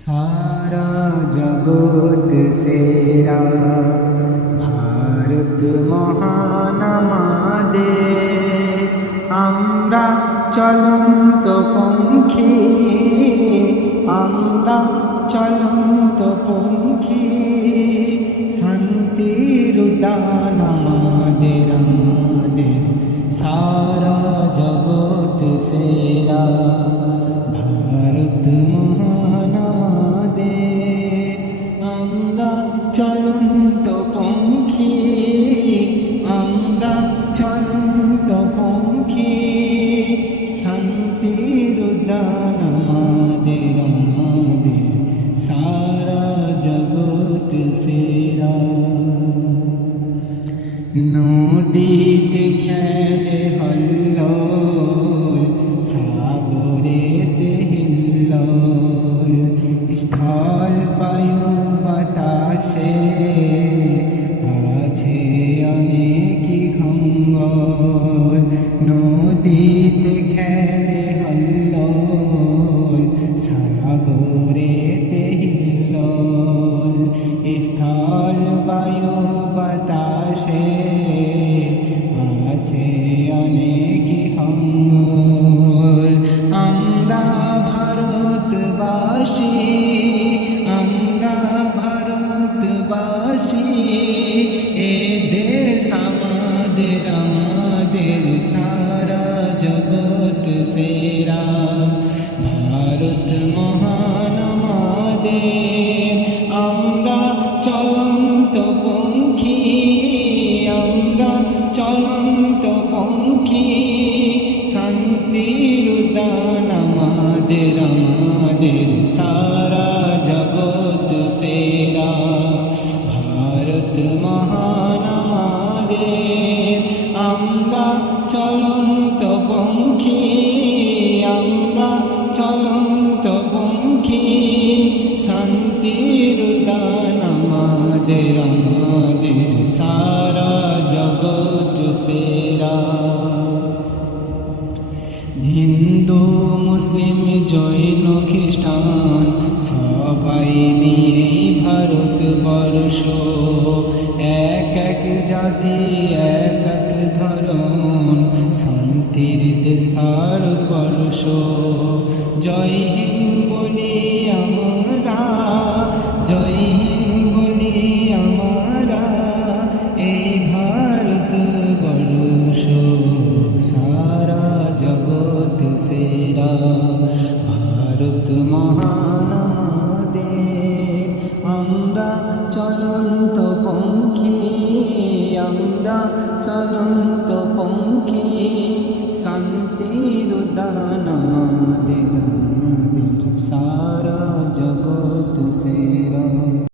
सारा जगत सेरा भारत महान आमादेर आम्रा चलন্ত पंखी आम्रा चलন্ত पंखी शांतिर उद्यान आमादेर आमादेर सारा जगत सेरा भारत महान आमादेर आम्रा चलন্ত पंखी आम्रा चलন্ত पंखी शांतिर उद्यान आमादेर आमादेर सारा जगत सेरा नदीते खेले हल्लोल सागरेते हिल्लोल স্থল বায়ু বাতাসে আছে অনেকই খঙ্গল নদীতে খেলে হল্লোল সাগরেতে হিল্লোল স্থল বায়ু বাতাসে আছে অনেকই খঙ্গল আমরা ভারতবাসী আমরা ভারতবাসী এ দেশ আমাদের আমাদের সারা জগৎ সেরা ভারত মহান আমাদের আমরা চলন্ত পঙ্খী আমরা চলন্ত পঙ্খী শান্তির উদ্যান আমাদের আমাদের সারা জগৎ সেরা ভারত মহান আমাদের আমরা চলন্ত পঙ্খী আমরা চলন্ত পঙ্খী শান্তির উদ্যান আমাদের আমাদের সারা জগৎ সেরা হিন্দু মুসলিম জৈন খ্রিস্টান সবাই নিয়েই ভারতবর্ষ এক এক জাতি এক এক ধরন শান্তির দেশ ভারতবর্ষ জয় হিন্দ বলি আমরা জয় হিন্দ বলি আমরা এই ভারতবর্ষ সারা জগৎ সেরা ভারত মহান আমাদের আমরা চলন্ত পঙ্খী আমরা চলন্ত পঙ্খী শান্তির উদ্যান আমাদের আমাদের সারা জগৎ সেরা।